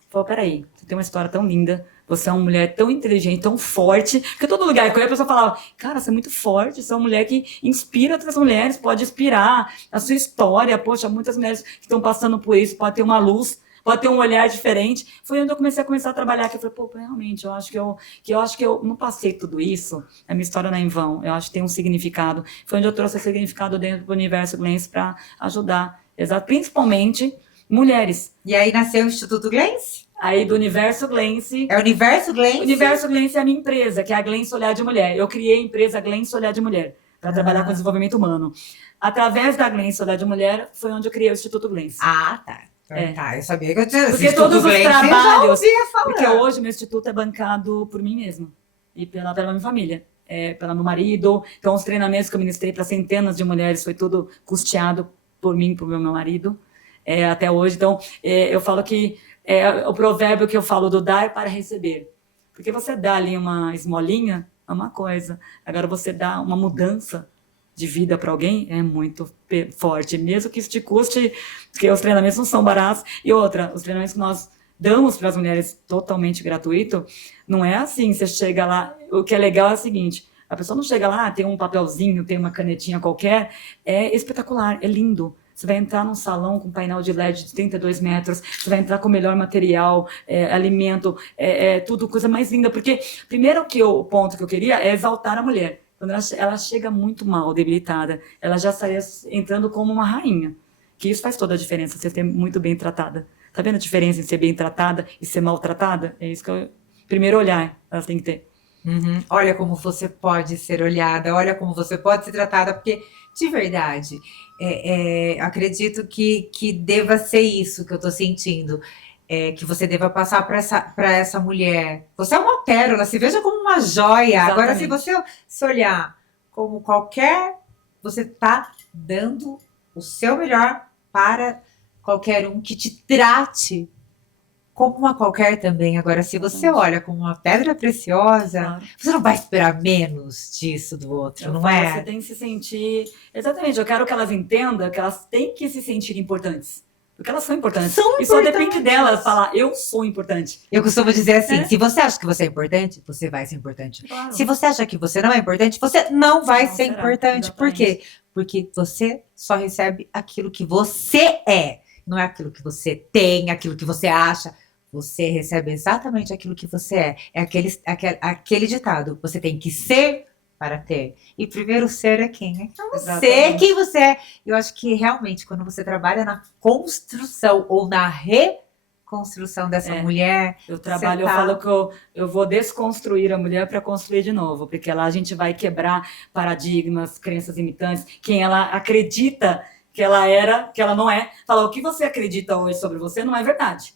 Falou, peraí, você tem uma história tão linda, você é uma mulher tão inteligente, tão forte, porque todo lugar que eu ia, a pessoa falava, cara, você é muito forte, você é uma mulher que inspira outras mulheres, pode inspirar a sua história, poxa, muitas mulheres que estão passando por isso, pode ter uma luz, pode ter um olhar diferente. Foi onde eu comecei a trabalhar, que eu falei, realmente, eu acho que eu não passei tudo isso, a minha história não é em vão, eu acho que tem um significado. Foi onde eu trouxe esse significado dentro do Universo Glance para ajudar, principalmente mulheres. E aí nasceu o Instituto Glance? Aí do Universo Glance. É o Universo Glance? O Universo Glance é a minha empresa, que é a Glance Olhar de Mulher. Eu criei a empresa Glance Olhar de Mulher para trabalhar com desenvolvimento humano. Através da Glance Olhar de Mulher foi onde eu criei o Instituto Glance. Ah, tá. Tá, eu sabia que eu tinha. Porque todos os trabalhos. Falar. Porque hoje meu instituto é bancado por mim mesma e pela minha família. Pelo meu marido. Então, os treinamentos que eu ministrei para centenas de mulheres foi tudo custeado por mim, por meu marido. Até hoje. Então, eu falo que o provérbio que eu falo do dar para receber. Porque você dá ali uma esmolinha, é uma coisa. Agora, você dá uma mudança de vida para alguém é muito forte. Mesmo que isso te custe, porque os treinamentos não são baratos. E outra, os treinamentos que nós damos para as mulheres totalmente gratuito, não é assim, você chega lá, o que é legal é o seguinte, a pessoa não chega lá, tem um papelzinho, tem uma canetinha qualquer, é espetacular, é lindo. Você vai entrar num salão com painel de LED de 32 metros, você vai entrar com o melhor material, alimento, tudo, coisa mais linda. Porque, primeiro o ponto que eu queria é exaltar a mulher. Quando ela chega muito mal, debilitada, ela já sai entrando como uma rainha. Que isso faz toda a diferença, você ser muito bem tratada. Tá vendo a diferença em ser bem tratada e ser maltratada? É isso que eu... Primeiro olhar, elas têm que ter. Uhum. Olha como você pode ser olhada, olha como você pode ser tratada, porque, de verdade, acredito que deva ser isso que eu tô sentindo. que você deva passar para essa mulher. Você é uma pérola, se veja como uma joia. Agora, se Exatamente. você se olhar como qualquer, você está dando o seu melhor para qualquer um que te trate como uma qualquer também. Agora, se você Exatamente. olha como uma pedra preciosa, Claro. você não vai esperar menos disso do outro, Eu não falo, você é? tem que se sentir. Exatamente, eu quero que elas entendam que elas têm que se sentir importantes. Porque elas são importantes. São E só depende delas importantes. falar, eu sou importante. Eu costumo dizer assim: É. se você acha que você é importante, você vai ser importante. Claro. Se você acha que você não é importante, você não vai Não ser será, importante. Por exatamente. quê? Porque você só recebe aquilo que você é, não é aquilo que você tem, aquilo que você acha. Você recebe exatamente aquilo que você é. É aquele ditado: você tem que ser para ter. E primeiro ser é quem? É você, Exatamente. quem você é. Eu acho que realmente, quando você trabalha na construção ou na reconstrução dessa mulher, Eu você trabalho, eu tá... falo que eu vou desconstruir a mulher para construir de novo, porque lá a gente vai quebrar paradigmas, crenças limitantes, quem ela acredita que ela era, que ela não é. Fala, o que você acredita hoje sobre você não é verdade.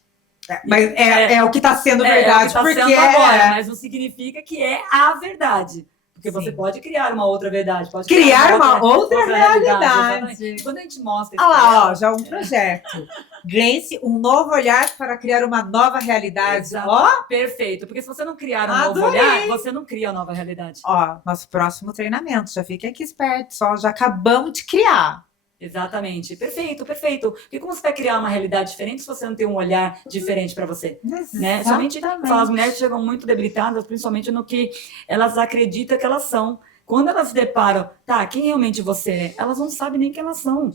Mas é o que está sendo É o que verdade, está porque sendo agora, mas não significa que é a verdade. Porque você Sim. pode criar uma outra verdade, pode criar uma outra exatamente. realidade. Quando a gente mostra isso Olha pra lá, ó, ela, já um projeto. Gleice, um novo olhar para criar uma nova realidade. exato, Ó, perfeito. Porque se você não criar um novo adorei. olhar, você não cria uma nova realidade. Ó, nosso próximo treinamento, já fique aqui esperto, só já acabamos de criar. Exatamente, perfeito, perfeito. Porque como você vai criar uma realidade diferente se você não tem um olhar diferente para você? Né? Somente as mulheres chegam muito debilitadas, principalmente no que elas acreditam que elas são. Quando elas se deparam, tá, quem realmente você é? Elas não sabem nem quem elas são.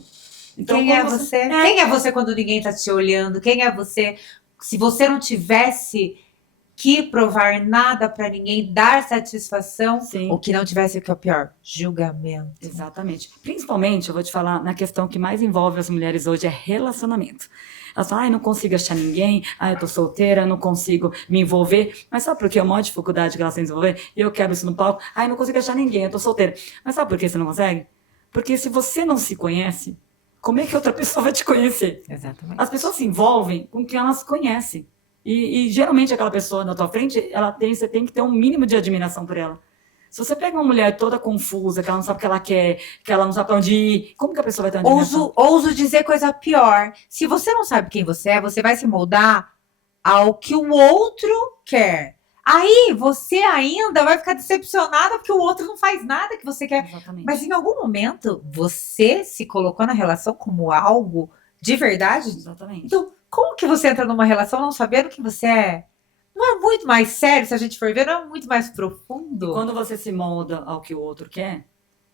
Então, Quem é você? Quem é você quando ninguém está te olhando? Quem é você? Se você não tivesse que provar nada para ninguém, dar satisfação, Sim. ou que não tivesse o que é o pior, julgamento. Exatamente. Principalmente, eu vou te falar, na questão que mais envolve as mulheres hoje é relacionamento. Elas falam, não consigo achar ninguém, eu tô solteira, não consigo me envolver. Mas sabe por que a maior dificuldade que elas têm de desenvolver? Eu quebro isso no palco, não consigo achar ninguém, eu tô solteira. Mas sabe por que você não consegue? Porque se você não se conhece, como é que outra pessoa vai te conhecer? Exatamente. As pessoas se envolvem com quem elas conhecem. E geralmente aquela pessoa na tua frente, você tem que ter um mínimo de admiração por ela. Se você pega uma mulher toda confusa, que ela não sabe o que ela quer, que ela não sabe pra onde ir, como que a pessoa vai ter uma admiração? Ouso dizer coisa pior. Se você não sabe quem você é, você vai se moldar ao que o outro quer. Aí você ainda vai ficar decepcionada porque o outro não faz nada que você quer. Exatamente. Mas em algum momento você se colocou na relação como algo de verdade? Exatamente. Então, como que você entra numa relação não sabendo quem você é? Não é muito mais sério, se a gente for ver, não é muito mais profundo? E quando você se molda ao que o outro quer,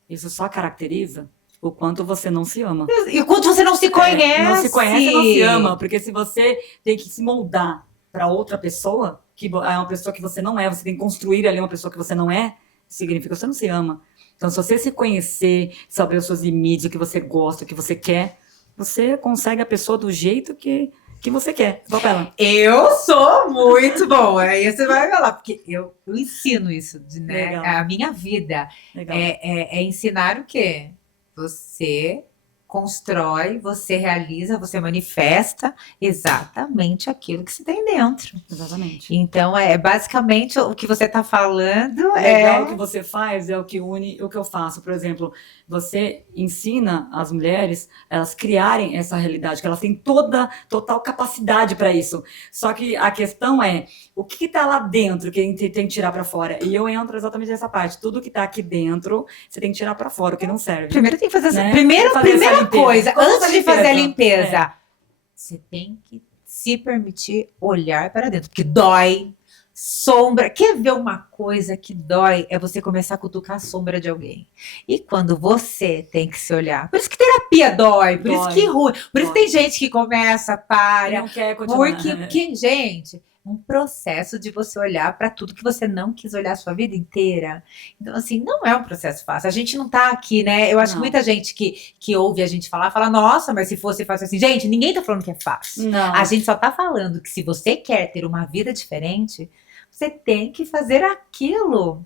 isso só caracteriza o quanto você não se ama. E o quanto você não se conhece. Não se conhece e não se ama. Porque se você tem que se moldar para outra pessoa, que é uma pessoa que você não é, você tem que construir ali uma pessoa que você não é, significa que você não se ama. Então, se você se conhecer, saber os seus limites, o que você gosta, o que você quer, você consegue a pessoa do jeito que você quer. Papela. Eu sou muito bom. Aí você vai falar, porque eu ensino isso, né? Legal. A minha vida Legal. é ensinar o quê? Você constrói, você realiza, você manifesta exatamente aquilo que você tem dentro. Exatamente. Então, basicamente o que você está falando Legal, o que você faz é o que une o que eu faço. Por exemplo, você ensina as mulheres elas criarem essa realidade, que elas têm total capacidade para isso. Só que a questão é o que está lá dentro que a gente tem que tirar para fora. E eu entro exatamente nessa parte. Tudo que está aqui dentro, você tem que tirar para fora, o que não serve. Primeiro tem que fazer Né? primeira coisa, Como antes de fazer a limpeza? limpeza, você tem que se permitir olhar para dentro, porque dói. Sombra, quer ver uma coisa que dói? É você começar a cutucar a sombra de alguém. E quando você tem que se olhar. Por isso que terapia dói, por isso que ruim. Por isso tem gente que começa, para. Não quer continuar. Porque, gente, um processo de você olhar para tudo que você não quis olhar a sua vida inteira. Então, assim, não é um processo fácil. A gente não tá aqui, né? Eu acho que muita gente que ouve a gente falar, fala, nossa, mas se fosse fácil assim. Gente, ninguém tá falando que é fácil. Não. A gente só tá falando que se você quer ter uma vida diferente, você tem que fazer aquilo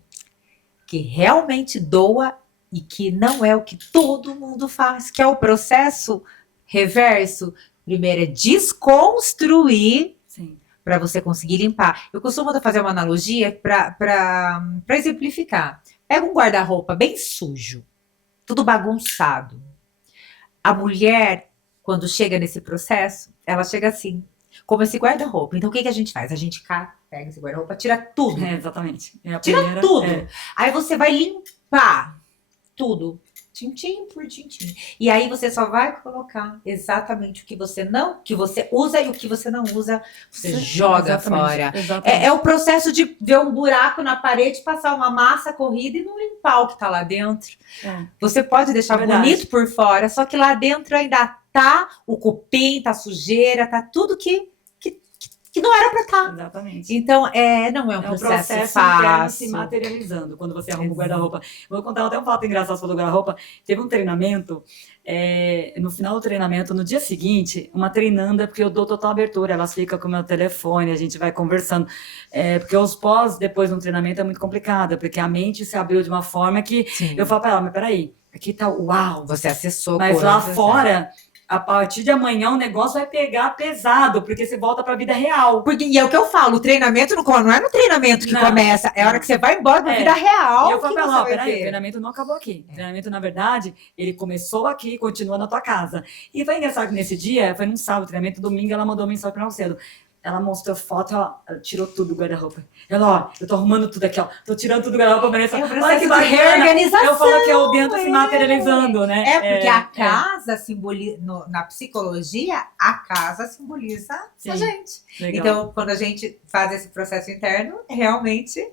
que realmente doa e que não é o que todo mundo faz, que é o processo reverso. Primeiro é desconstruir para você conseguir limpar. Eu costumo fazer uma analogia para exemplificar. Pega um guarda-roupa bem sujo, tudo bagunçado. A mulher, quando chega nesse processo, ela chega assim, como esse guarda-roupa. Então, o que que a gente faz? A gente pega esse guarda-roupa, tira tudo. Exatamente. É a Tira primeira. tudo. Aí você vai limpar tudo, tintim por tintim. E aí você só vai colocar exatamente o que você usa e o que você não usa, você joga fora. Exatamente. É o processo de ver um buraco na parede, passar uma massa corrida e não limpar o que tá lá dentro. Você pode deixar bonito por fora, só que lá dentro ainda tá o cupim, tá a sujeira, tá tudo que não era para estar. Exatamente. Então, não é um processo fácil. Se materializando quando você arruma o guarda-roupa. Vou contar até um fato engraçado sobre o guarda-roupa. Teve um treinamento, no final do treinamento, no dia seguinte, uma treinanda, porque eu dou total abertura, elas ficam com o meu telefone, a gente vai conversando. Porque os pós, depois de um treinamento, é muito complicado, porque a mente se abriu de uma forma que eu falo para ela, mas peraí, aqui tá uau. Você acessou. Mas lá fora... A partir de amanhã o negócio vai pegar pesado, porque você volta para a vida real. E é o que eu falo, o treinamento não é no treinamento que começa, é a hora que você vai embora para a vida real. E eu falo para ela, peraí, o treinamento não acabou aqui. O treinamento, na verdade, ele começou aqui e continua na tua casa. E foi engraçado que nesse dia, foi num sábado, treinamento, domingo, ela mandou mensagem para nós cedo. Ela mostrou foto, ela tirou tudo do guarda-roupa. Ela, eu tô arrumando tudo aqui, tô tirando tudo do guarda-roupa, Vanessa. Olha que bacana. Eu falo que é o dentro se materializando, né? Porque a casa simboliza, na psicologia, a casa simboliza a gente. Legal. Então, quando a gente faz esse processo interno, realmente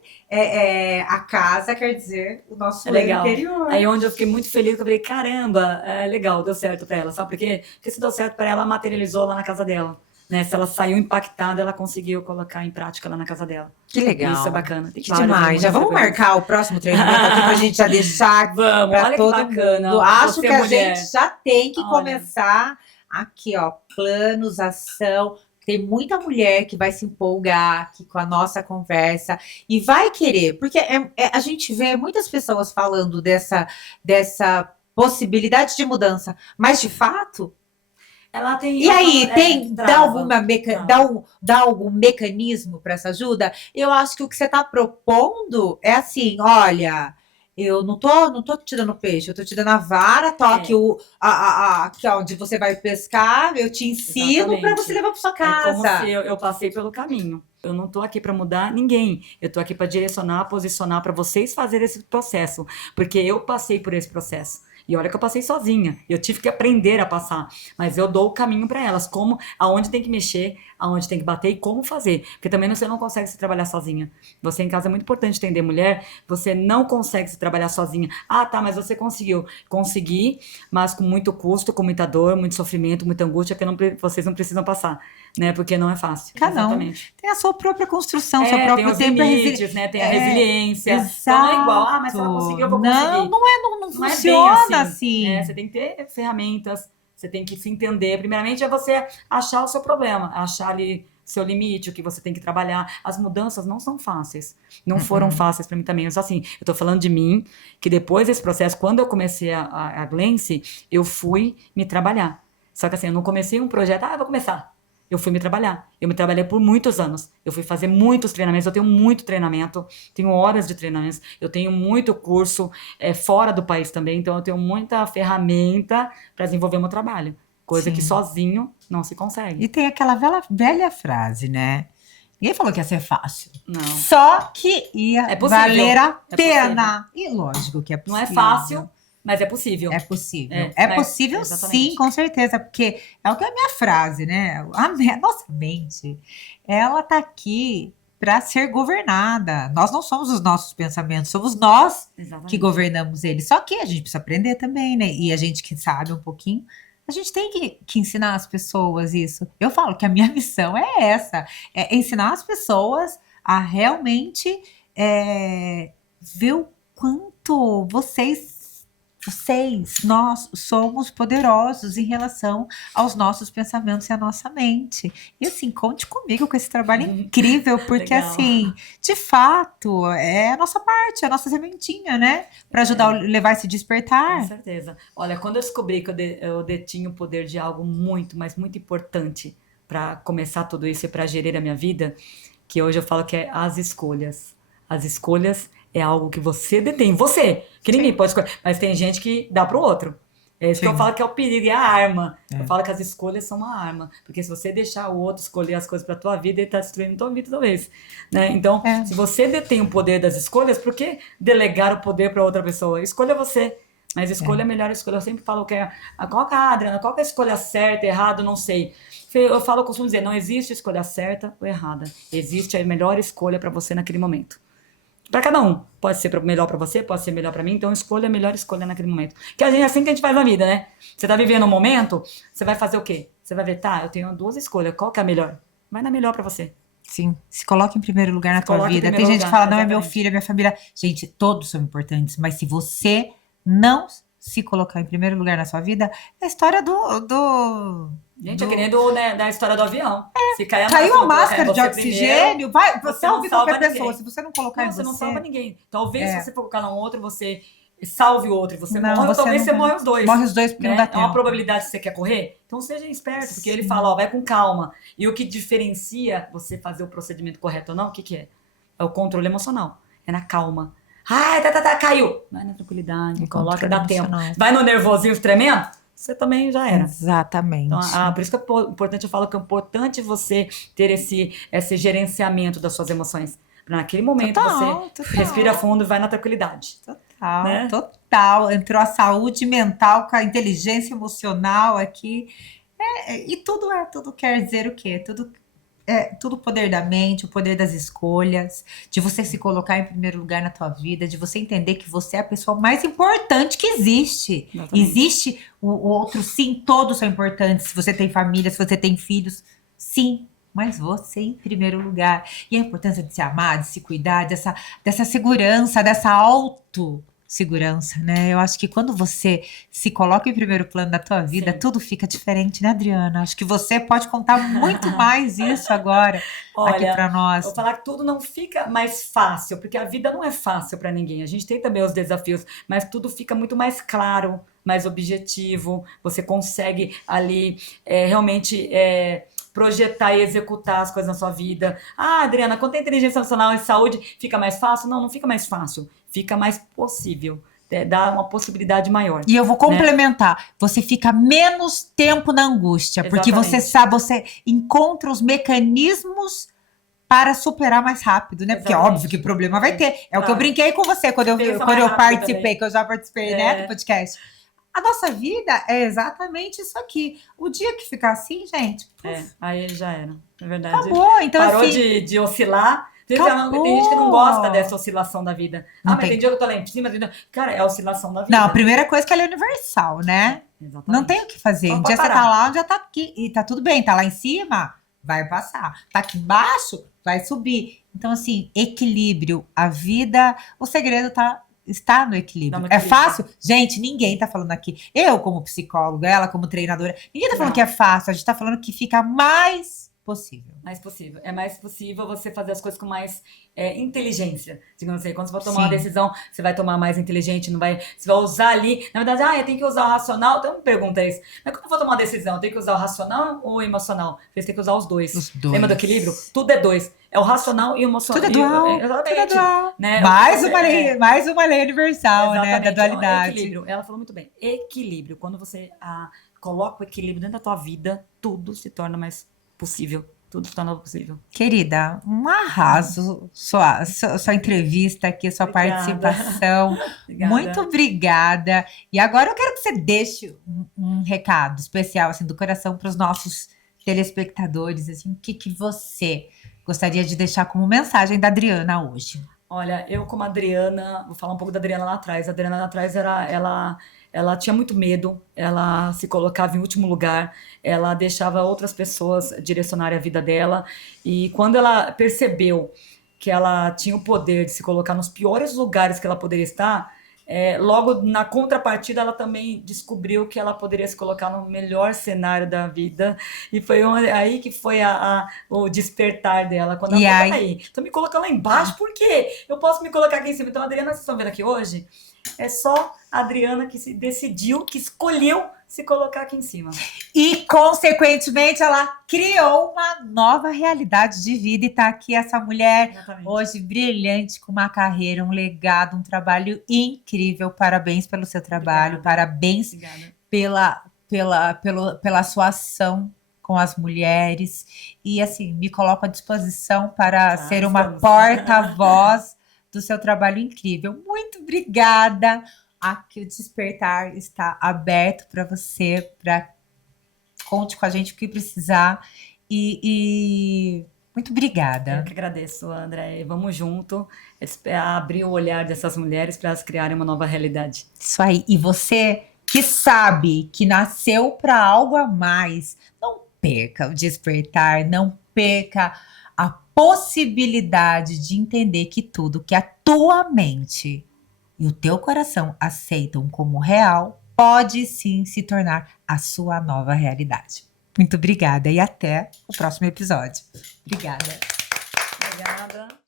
a casa quer dizer o nosso eu interior. Aí onde eu fiquei muito feliz, eu falei, caramba, legal, deu certo pra ela, sabe por quê? Porque se deu certo pra ela, ela materializou lá na casa dela. Né? Se ela saiu impactada, ela conseguiu colocar em prática lá na casa dela. Que legal. Isso é bacana. Que demais. Já vamos marcar o próximo treinamento aqui pra gente já deixar para todo mundo. Acho que a gente já tem que começar aqui, ó, planos, ação. Tem muita mulher que vai se empolgar aqui com a nossa conversa e vai querer, porque a gente vê muitas pessoas falando dessa possibilidade de mudança, mas de fato... Ela tem. E aí, dá algum mecanismo para essa ajuda? Eu acho que o que você está propondo é assim: olha, eu não tô te dando peixe, eu tô te dando a vara, toque aqui onde você vai pescar, eu te ensino para você levar para sua casa. É como se eu passei pelo caminho. Eu não tô aqui para mudar ninguém. Eu tô aqui para direcionar, posicionar para vocês fazerem esse processo, porque eu passei por esse processo. E olha que eu passei sozinha, eu tive que aprender a passar, mas eu dou o caminho para elas, aonde tem que mexer, aonde tem que bater e como fazer, porque também você não consegue se trabalhar sozinha. Você em casa é muito importante entender, mulher, você não consegue se trabalhar sozinha. Ah, tá, mas você conseguiu. Consegui, mas com muito custo, com muita dor, muito sofrimento, muita angústia que vocês não precisam passar, né? Porque não é fácil. Cada um tem a sua própria construção, seu próprio tem os limites, né? Tem a resiliência. Exato. Então não é igual, mas se ela conseguiu, eu vou conseguir. Não funciona assim. Você tem que ter ferramentas, você tem que se entender. Primeiramente é você achar o seu problema, achar ali seu limite, o que você tem que trabalhar. As mudanças não são fáceis. Não foram fáceis para mim também. Mas assim, eu tô falando de mim, que depois desse processo, quando eu comecei a Glency, eu fui me trabalhar. Só que assim, eu não comecei um projeto, eu vou começar. Eu fui me trabalhar. Eu me trabalhei por muitos anos. Eu fui fazer muitos treinamentos. Eu tenho muito treinamento. Tenho horas de treinamentos. Eu tenho muito curso fora do país também. Então, eu tenho muita ferramenta para desenvolver meu trabalho. Coisa que sozinho não se consegue. E tem aquela velha frase, né? Ninguém falou que ia ser fácil. Não. Só que ia valer a pena. E lógico que é possível. Não é fácil. Mas é possível. É possível. É possível, sim, com certeza. Porque é o que é a minha frase, né? Nossa mente, ela tá aqui para ser governada. Nós não somos os nossos pensamentos, somos nós que governamos eles. Só que a gente precisa aprender também, né? E a gente que sabe um pouquinho, a gente tem que ensinar as pessoas isso. Eu falo que a minha missão é essa. É ensinar as pessoas a realmente ver o quanto nós somos poderosos em relação aos nossos pensamentos e à nossa mente. E assim, conte comigo com esse trabalho incrível, porque assim, de fato, é a nossa parte, a nossa sementinha, né? Para ajudar a levar esse despertar. Com certeza. Olha, quando eu descobri que eu detinha o poder de algo muito, mas muito importante, para começar tudo isso e para gerir a minha vida, que hoje eu falo que é as escolhas. As escolhas é algo que você detém. Você, que ninguém Sim. pode escolher. Mas tem gente que dá pro outro. É isso que eu Sim. falo que é o perigo, é a arma. É. Eu falo que as escolhas são uma arma. Porque se você deixar o outro escolher as coisas pra tua vida, ele tá destruindo a tua vida, talvez. Né? Então, É. se você detém o poder das escolhas, por que delegar o poder para outra pessoa? Escolha você. Mas escolha a melhor escolha. Eu sempre falo que qual que é a Adriana, qual que é a escolha certa, errada, não sei. Eu costumo dizer, não existe escolha certa ou errada. Existe a melhor escolha para você naquele momento. Para cada um. Pode ser melhor para você, pode ser melhor para mim. Então, escolha a melhor escolha naquele momento. Que é assim que a gente faz na vida, né? Você tá vivendo um momento, você vai fazer o quê? Você vai ver, tá, eu tenho 2 escolhas. Qual que é a melhor? Vai na melhor para você. Sim, se coloca em primeiro lugar na tua Coloca em vida. Tem primeiro gente que lugar, fala, não, é meu exatamente. filho, é minha família. Gente, todos são importantes, mas se você não se colocar em primeiro lugar na sua vida, é a história Gente, é que nem da história do avião. Se cair a Caiu máscara, a não colocar em máscara de você oxigênio, primeiro, vai você não salve salva qualquer ninguém. pessoa. Se você não colocar em Não, você não salva você, ninguém. Talvez É. se você for colocar no outro, você salve o outro e você Não, morre, ou você talvez não você vai. morre os dois. Morre os dois porque não dá É uma tempo. probabilidade que você quer correr. Então seja esperto, porque ele Sim. fala, ó, vai com calma. E o que diferencia você fazer o procedimento correto ou não, o que é? É o controle emocional. É na calma. Ai, caiu. Vai na tranquilidade, O coloca, controle dá tempo. emocional. Vai no nervosinho tremendo, você também já era. Exatamente. Então, por isso que é importante, eu falo que é importante você ter esse gerenciamento das suas emoções. Pra naquele momento Total. respira fundo e vai na tranquilidade. Total, Né? total. Entrou a saúde mental com a inteligência emocional aqui. E tudo quer dizer o quê? Tudo o poder da mente, o poder das escolhas, de você se colocar em primeiro lugar na tua vida, de você entender que você é a pessoa mais importante que existe. Exatamente. Existe o outro, sim, todos são importantes. Se você tem família, se você tem filhos, sim, mas você em primeiro lugar. E a importância de se amar, de se cuidar, dessa segurança, dessa autossegurança, né? Eu acho que quando você se coloca em primeiro plano da tua vida, Sim. tudo fica diferente, né, Adriana? Acho que você pode contar muito mais isso agora aqui Olha, pra nós. vou falar que tudo não fica mais fácil, porque a vida não é fácil para ninguém. A gente tem também os desafios, mas tudo fica muito mais claro, mais objetivo. Você consegue ali realmente projetar e executar as coisas na sua vida. Ah, Adriana, quando tem inteligência emocional e saúde, fica mais fácil? Não, não fica mais fácil. Fica mais possível. Dá uma possibilidade maior. E eu vou complementar. Você fica menos tempo na angústia, porque você Exatamente. sabe, você encontra os mecanismos para superar mais rápido, né? Porque é Exatamente. óbvio que problema vai ter. É o que eu Claro. brinquei com você quando Pensa eu mais rápido participei, também. que eu já participei, né, do podcast. A nossa vida é exatamente isso aqui. O dia que ficar assim, gente, Aí já era. É verdade. acabou. Então, Parou assim, de oscilar. Tem acabou. gente que não gosta dessa oscilação da vida. Não mas tem. tem dia que eu tô lá em cima. Cara, é a oscilação da vida. Não, a primeira coisa é que ela é universal, né? Exatamente. Não tem o que fazer. Só Um pode dia você parar. tá lá, um dia tá aqui. E tá tudo bem. Tá lá em cima, vai passar. Tá aqui embaixo, vai subir. Então, assim, equilíbrio. A vida, o segredo está no equilíbrio. Não, no É equilíbrio. fácil? Gente, ninguém tá falando aqui. Eu, como psicóloga, ela como treinadora, ninguém tá falando Não. que é fácil. A gente tá falando que fica mais possível. Mais possível. É mais possível você fazer as coisas com mais inteligência. Digamos assim, quando você vai tomar uma Sim. decisão, você vai tomar mais inteligente, você vai usar ali. Na verdade, eu tenho que usar o racional. Então, me pergunta isso. Mas quando eu vou tomar uma decisão, eu tenho que usar o racional ou o emocional? Você tem que usar os dois. Os dois. Lembra do equilíbrio? Tudo é dois. É o racional e o emocional. Tudo é dual. Exatamente. Tudo é dual. Né? Mais uma lei universal, né? Da Exatamente. dualidade. Equilíbrio. Ela falou muito bem. Equilíbrio. Quando você coloca o equilíbrio dentro da tua vida, tudo se torna mais possível. Tudo se torna possível. Querida, um arraso sua entrevista aqui, sua Obrigada. participação. Obrigada. Muito obrigada. E agora eu quero que você deixe um recado especial, assim, do coração para os nossos telespectadores, assim, o que você gostaria de deixar como mensagem da Adriana hoje? Olha, eu como Adriana, vou falar um pouco da Adriana lá atrás. A Adriana lá atrás ela tinha muito medo, ela se colocava em último lugar, ela deixava outras pessoas direcionarem a vida dela. E quando ela percebeu que ela tinha o poder de se colocar nos piores lugares que ela poderia estar, logo na contrapartida ela também descobriu que ela poderia se colocar no melhor cenário da vida. E foi aí que foi o despertar dela. Quando ela falou, peraí, tô me colocando lá embaixo, por quê? Eu posso me colocar aqui em cima. Então, a Adriana, vocês estão vendo aqui hoje? É só a Adriana que se decidiu, que escolheu se colocar aqui em cima. E, consequentemente, ela criou uma nova realidade de vida. E tá aqui essa mulher Exatamente. hoje brilhante, com uma carreira, um legado, um trabalho incrível. Parabéns pelo seu trabalho, Obrigada. parabéns Obrigada. pela sua ação com as mulheres. E, assim, me coloco à disposição para ser uma estamos. porta-voz do seu trabalho incrível. Muito obrigada. Aqui o Despertar está aberto para você, para conte com a gente o que precisar. E muito obrigada. Eu que agradeço, André. Vamos junto abrir o olhar dessas mulheres para elas criarem uma nova realidade. Isso aí. E você que sabe que nasceu para algo a mais, não perca o despertar, não perca a possibilidade de entender que tudo que a tua mente e o teu coração aceitam como real pode sim se tornar a sua nova realidade. Muito obrigada e até o próximo episódio. Obrigada. Obrigada.